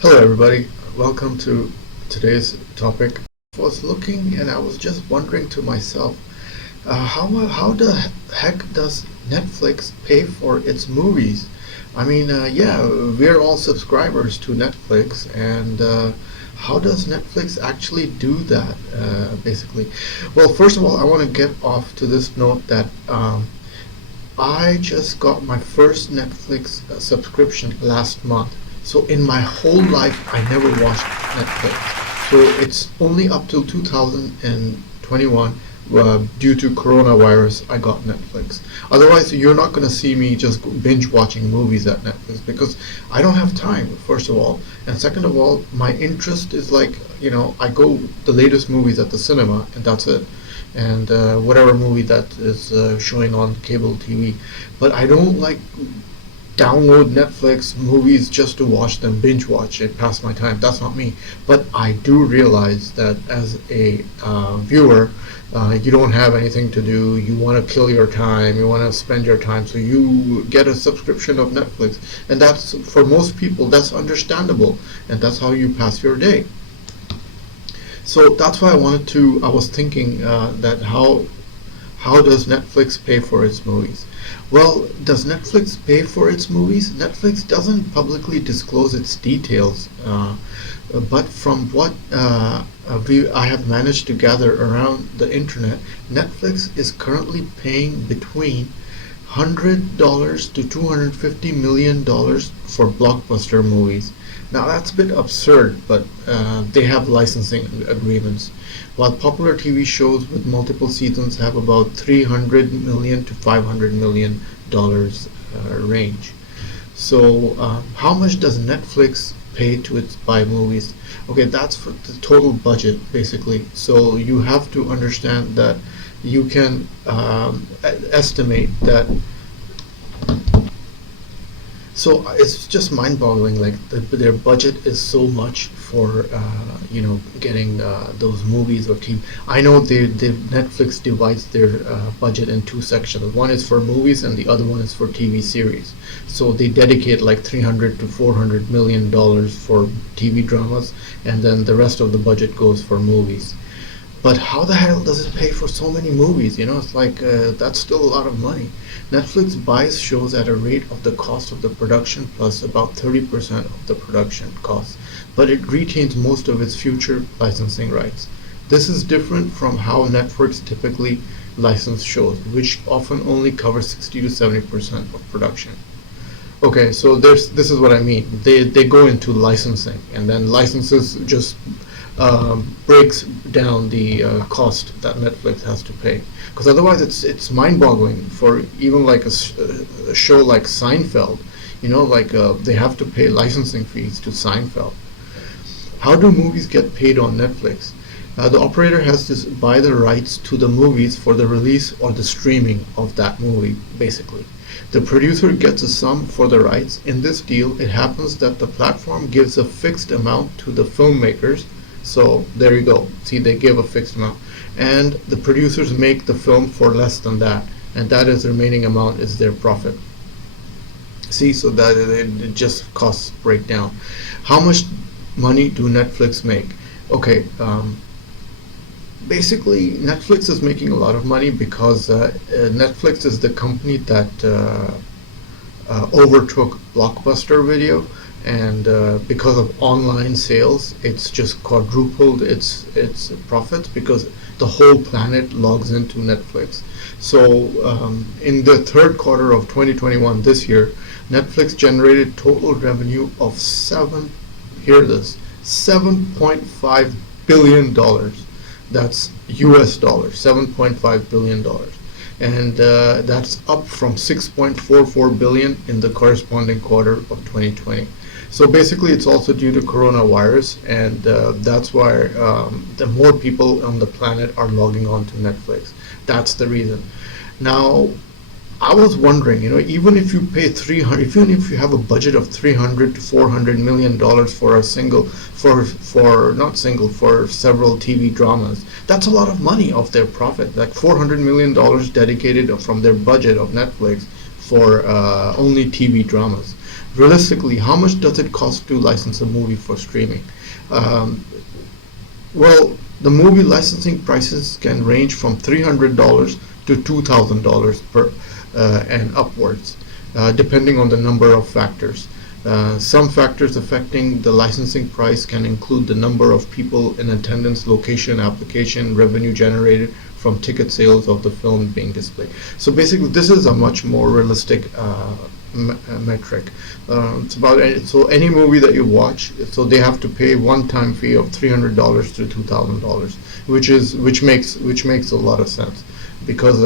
Hello, everybody. Welcome to today's topic. I was looking and I was just wondering to myself, how the heck does Netflix pay for its movies? Yeah, we're all subscribers to Netflix, and how does Netflix actually do that, basically? Well, first of all, I want to get off to this note that I just got my first Netflix subscription last month. So in my whole life, I never watched Netflix. So it's only up till 2021, due to coronavirus, I got Netflix. Otherwise, you're not going to see me just binge watching movies at Netflix because I don't have time, first of all. And second of all, my interest is like, I go the latest movies at the cinema and that's it, and whatever movie that is showing on cable TV. But I don't like download Netflix movies just to watch them, binge watch it, pass my time. That's not me. But I do realize that as a viewer, you don't have anything to do. You want to kill your time. You want to spend your time, so you get a subscription of Netflix, and that's for most people. That's understandable, and that's how you pass your day. So that's why I was thinking that how does Netflix pay for its movies? Well, does Netflix pay for its movies? Netflix doesn't publicly disclose its details, but from what I have managed to gather around the internet, Netflix is currently paying between $100 to $250 million for blockbuster movies. Now that's a bit absurd, but they have licensing agreements. While popular TV shows with multiple seasons have about $300 million to $500 million range. So, how much does Netflix pay to its buy movies? Okay, that's for the total budget, basically. So you have to understand that you can estimate that. So it's just mind-boggling. Like their budget is so much for getting those movies or TV. I know Netflix divides their budget in two sections. One is for movies and the other one is for TV series. So they dedicate like 300 to 400 million dollars for TV dramas, and then the rest of the budget goes for movies. But how the hell does it pay for so many movies? It's like that's still a lot of money. Netflix buys shows at a rate of the cost of the production plus about 30% of the production cost, but it retains most of its future licensing rights. This is different from how networks typically license shows, which often only cover 60 to 70% of production. Okay, so this is what I mean. They go into licensing, and then licenses just breaks down the cost that Netflix has to pay. Because otherwise, it's mind-boggling for even like a show like Seinfeld. They have to pay licensing fees to Seinfeld. How do movies get paid on Netflix? The operator has to buy the rights to the movies for the release or the streaming of that movie, basically. The producer gets a sum for the rights. In this deal, it happens that the platform gives a fixed amount to the filmmakers. So there you go. See, they give a fixed amount. And the producers make the film for less than that. And that is the remaining amount is their profit. See, so that it just costs breakdown. How much money do Netflix make? Okay, basically Netflix is making a lot of money because Netflix is the company that overtook Blockbuster Video, and because of online sales, it's just quadrupled its profits because the whole planet logs into Netflix. So in the third quarter of 2021, this year, Netflix generated total revenue of $7.5 billion. That's US dollars, $7.5 billion. And that's up from 6.44 billion in the corresponding quarter of 2020. So basically, it's also due to coronavirus, and that's why the more people on the planet are logging on to Netflix. That's the reason. Now, I was wondering, even if you pay 300, even if you have a budget of 300 to 400 million dollars for a single, for not single, for several TV dramas, that's a lot of money of their profit. Like 400 million dollars dedicated from their budget of Netflix for only TV dramas. realistically, how much does it cost to license a movie for streaming? Um, well, the movie licensing prices can range from $300 to $2,000 per and upwards, depending on the number of factors. Some factors affecting the licensing price can include the number of people in attendance, location, application, revenue generated from ticket sales of the film being displayed. So basically, this is a much more realistic metric. It's about so any movie that you watch, so they have to pay one-time fee of $300 to $2,000, which makes a lot of sense, because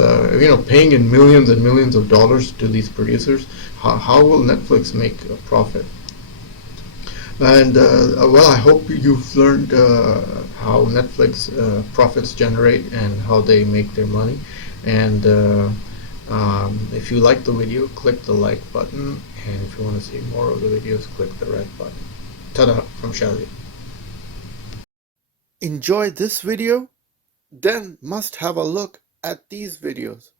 paying in millions and millions of dollars to these producers, how will Netflix make a profit? And well, I hope you've learned how Netflix profits generate and how they make their money. And if you like the video, click the like button. And if you want to see more of the videos, click the red button. Ta-da from Shelly. Enjoy this video? Then must have a look at these videos.